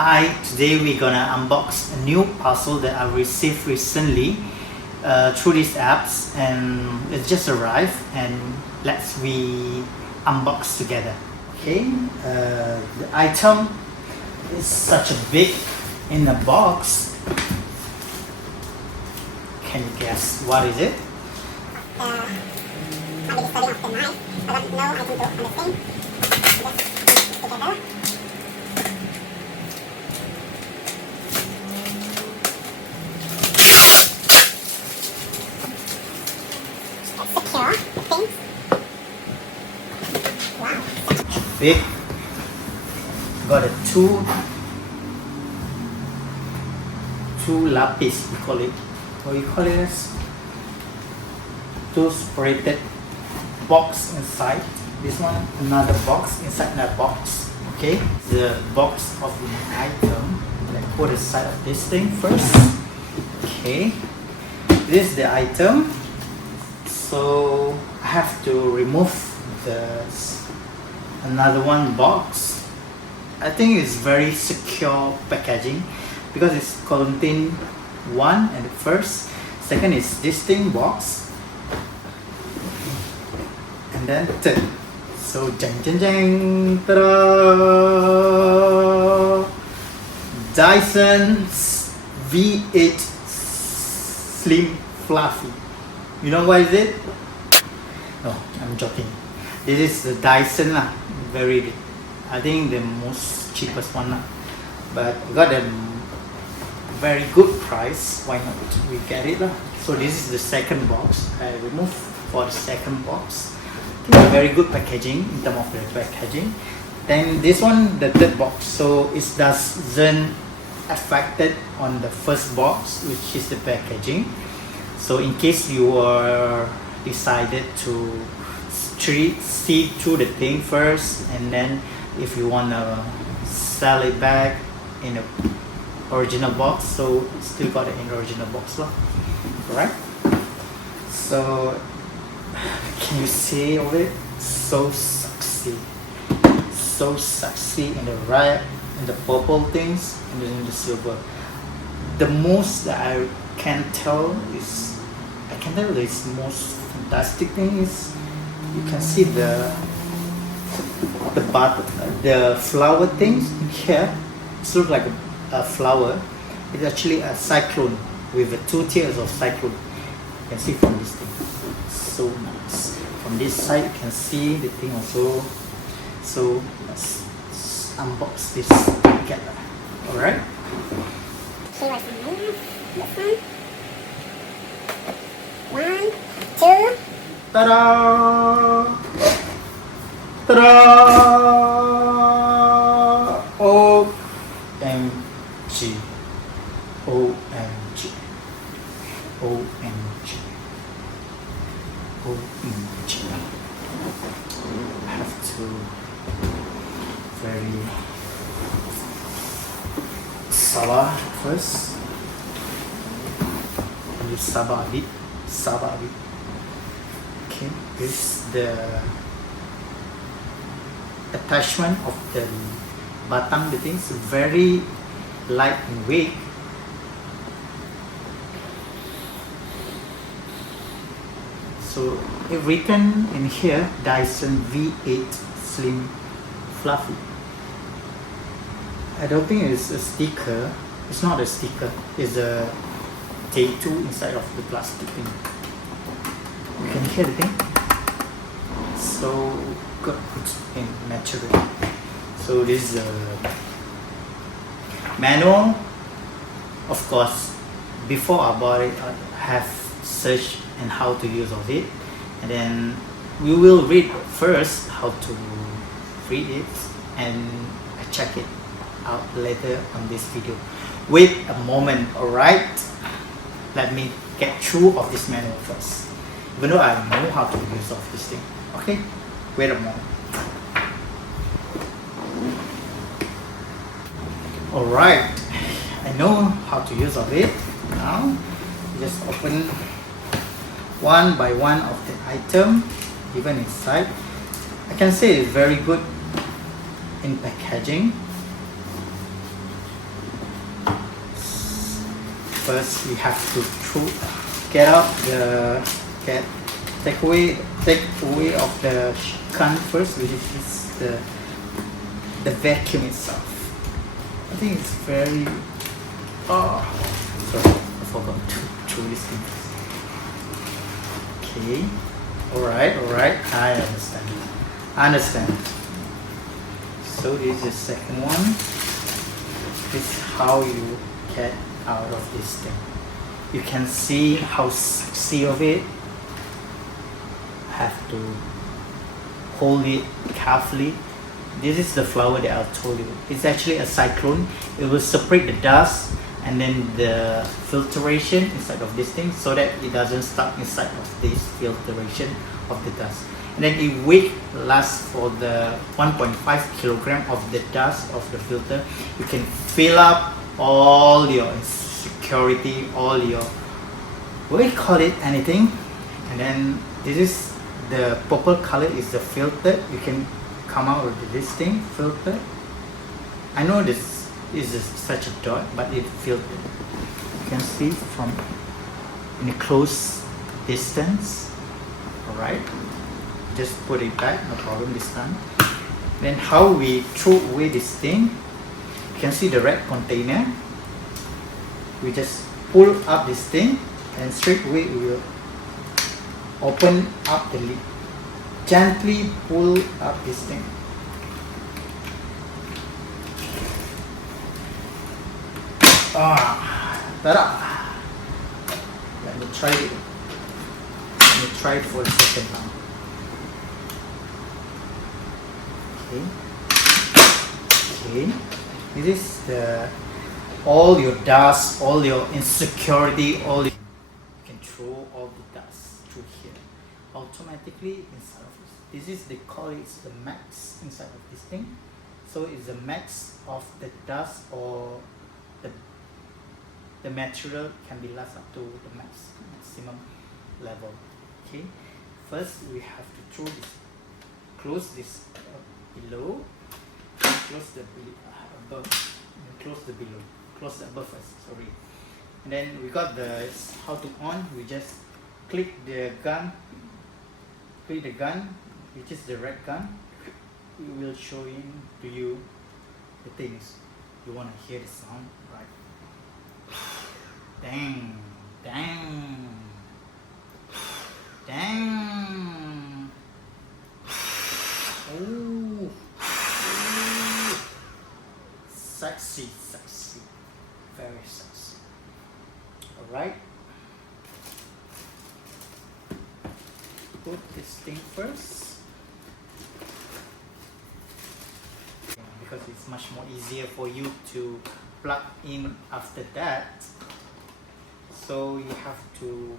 Hi, today we're gonna unbox a new parcel that I received recently through these apps, and it just arrived, and we unbox together. Okay, the item is such a big in the box. Can you guess what is it? Maybe the study of the knife. I don't know, I don't understand. Just together. Secure things. Wow. Big. Got a two lapis, we call it. What do you call it? Two separated box inside. This one, another box inside that box. Okay, the box of the item. Let's put aside of this thing first. Okay, this is the item. So I have to remove another one box. I think it's very secure packaging because it's contain one and the first. Second is this thing box. And then third. So jang jang jang, ta-da! Dyson's V8 Slim Fluffy. You know what is it? No, I'm joking. This is the Dyson lah. Very, I think the most cheapest one lah. But we got a very good price. Why not? We get it lah. So this is the second box. I removed for the second box. Very good packaging in terms of the packaging. Then this one, the third box, so it doesn't affected on the first box, which is the packaging. So in case you are decided to see through the thing first, and then if you wanna sell it back in the original box, so still got it in the original box lah. Alright. So can you see all it? So sexy in the red and the purple things, and then the silver. The most that I can tell is, this most fantastic thing is you can see the flower things in here. It looks like a flower. It's actually a cyclone with 2 tiers of cyclone. You can see from this thing. So nice. From this side you can see the thing also. So let's unbox this together. Alright. Okay, what's the name? This one. 1, 2. Ta-da! Ta-da! OMG. OMG. OMG. OMG. I have to very sabar first. You sabar a bit. Okay, this is the attachment of the batang. The thing is very light in weight. So it written in here, Dyson V8 Slim Fluffy. I don't think it's a sticker. It's not a sticker. It's a tattoo inside of the plastic thing. You can hear the thing. So good in natural. So this is a manual. Of course, before I bought it, I have searched and how to use of it, and then we will read first how to read it, and I check it out later on this video. Wait a moment, alright? Let me get through of this manual first, even though I know how to use of this thing. Okay, wait a moment. Alright, I know how to use of it. Now just open one by one of the item given inside. I can say it's very good in packaging. first we have to take away of the gun first, which is the vacuum itself. I think it's very sorry, I forgot to throw this thing. Okay, alright, I understand. So this is the second one. This is how you get out of this thing. You can see how sexy of it. Have to hold it carefully. This is the flower that I told you. It's actually a cyclone. It will separate the dust and then the filtration inside of this thing, so that it doesn't stuck inside of this filtration of the dust. And then it will last for the 1.5 kilogram of the dust of the filter. You can fill up all your insecurity, all your, what do you call it, anything. And then this is the purple color is the filter. You can come out with this thing, filter. I know this is such a dot, but it filtered. You can see from in a close distance. Alright, just put it back, no problem this time. Then how we throw away this thing, you can see the red container. We just pull up this thing and straight away we will open up the lid. Gently pull up this thing. Ta-da! Let me try it. Let me try it for a second now. Okay. This is the all your dust, all your insecurity, all you can throw all the dust through here automatically inside of this. This is, they call it the max inside of this thing. So it's the max of the dust, or the material can be left up to the maximum level. Okay, first we have to throw this, close this below, close the above, close the below, close the above first, sorry. And then we got the how to on. We just click the gun, which is the red gun. We will show to you the things you want to hear the sound, right? Dang, dang, dang. Ooh. Sexy, very sexy. Alright, put this thing first, because it's much more easier for you to plug in after that. So you have to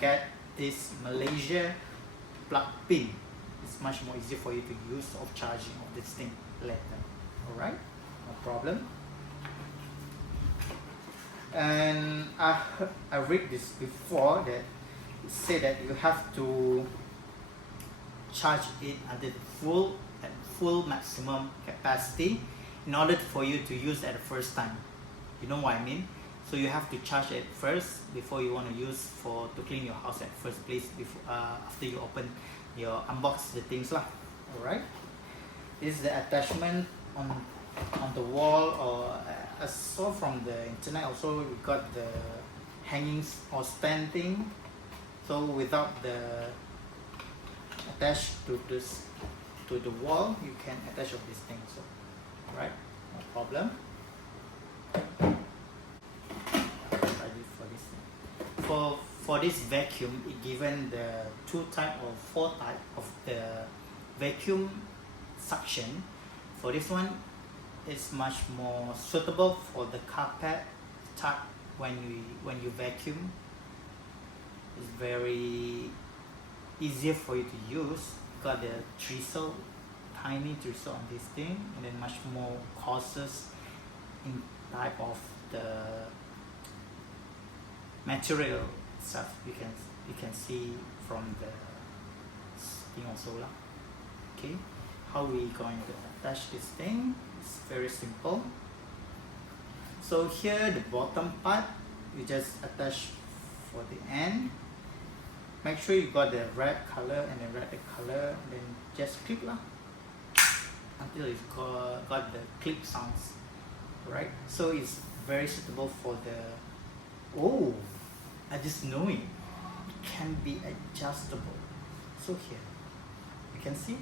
get this Malaysia plug pin. It's much more easier for you to use of charging of this thing later. Alright, no problem. And I read this before, that it said that you have to charge it at the full maximum capacity in order for you to use at the first time. You know what I mean? So you have to charge it first before you want to use to clean your house at first place, before after you unbox the things lah. Alright, this is the attachment on the wall, or I saw from the internet also. We got the hangings or stand thing, so without the attached to the wall, you can attach of this thing. So alright, no problem. For this vacuum, it given the 4 type of the vacuum suction. For this one, it's much more suitable for the carpet type. When you vacuum, it's very easier for you to use. Got the tiny drizzle on this thing, and then much more courses in type of the material stuff. You can see from the thing also lah. Okay, how we going to attach this thing? It's very simple. So here, the bottom part, you just attach for the end. Make sure you got the red color and the red color, and then just clip lah until it's got the clip sounds. Right, so it's very suitable for the, oh, I just know it can be adjustable. So here you can see,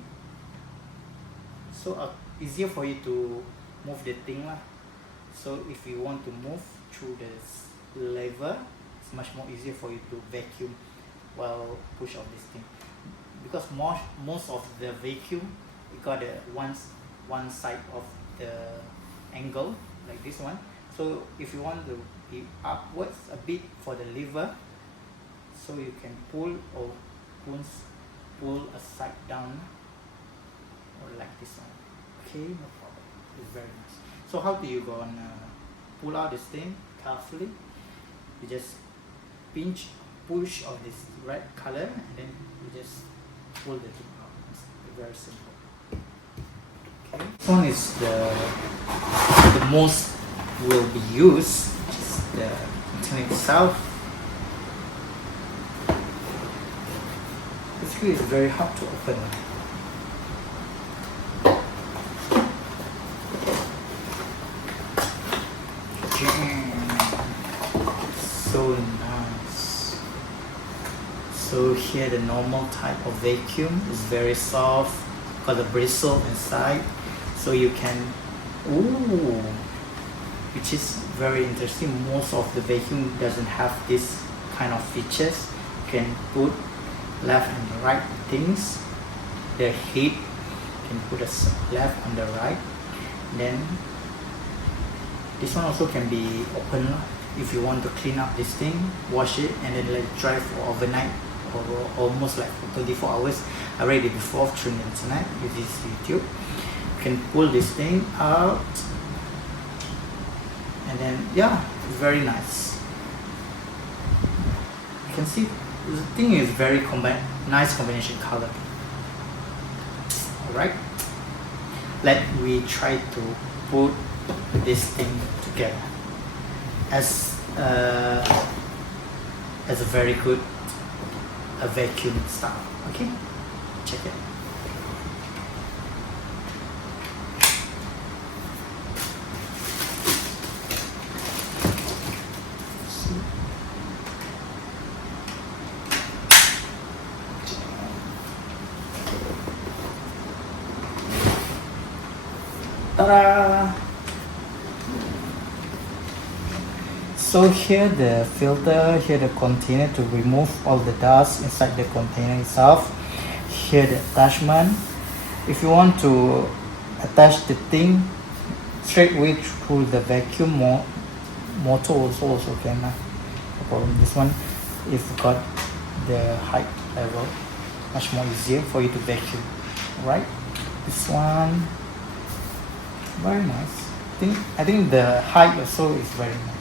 so easier for you to move the thing lah. So if you want to move through this lever, it's much more easier for you to vacuum while push off this thing, because most of the vacuum, you got the one side of the angle like this one. So if you want to be upwards a bit for the lever, so you can pull or pull a side down, or like this one. Okay, no problem, it's very nice. So how do you gonna pull out this thing carefully? You just push of this red color, and then you just pull the thing out. It's very simple. Okay. This one is the most will be used, just the container itself. Basically, it's very hard to open. So nice. So here the normal type of vacuum is very soft, got a bristle inside, so you can, ooh, which is very interesting. Most of the vacuum doesn't have this kind of features. You can put left and right things. The heat can put a left and the right. Then this one also can be open if you want to clean up this thing, wash it, and then let it dry for overnight or almost like for 24 hours. I read it before through the internet with this YouTube. You can pull this thing out, and then yeah, it's very nice. You can see the thing is very nice combination color. Alright, let me try to put this thing together as a very good vacuum style. Okay, check it. Ta-da! So here the filter, here the container to remove all the dust inside the container itself. Here the attachment. If you want to attach the thing straight away through the vacuum motor also can. No problem. This one, if you got the height level, much more easier for you to vacuum. Right? This one, very nice. I think the height also is very nice.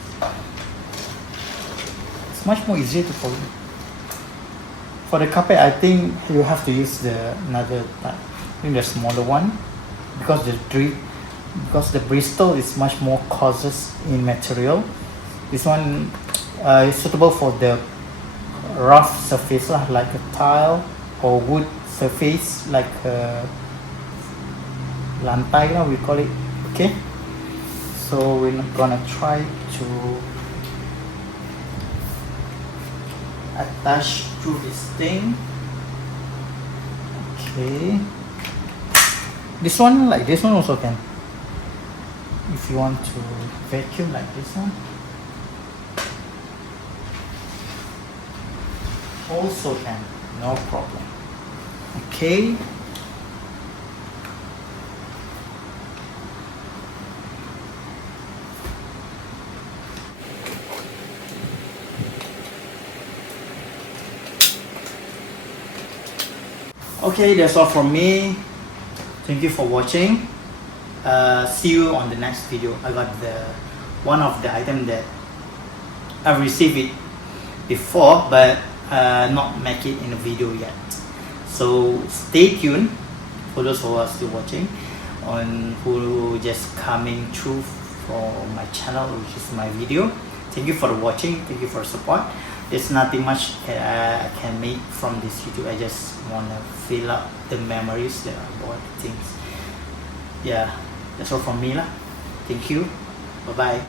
Much more easier to follow. For the carpet, I think you have to use another type. I think the smaller one, because the Bristol is much more coarse in material. This one is suitable for the rough surface like a tile or wood surface like lantai, we call it. Okay, so we're gonna try to attach through this thing. Okay, this one also can, if you want to vacuum like this one also can, no problem. Okay, okay, that's all from me. Thank you for watching. See you on the next video. I got one of the item that I received it before, but not make it in a video yet. So stay tuned for those who are still watching, on who just coming through for my channel, which is my video. thank you for watching, thank you for support. There's nothing much I can make from this YouTube. I just want to fill up the memories that I bought things. Yeah, that's all from me lah. Thank you, bye bye.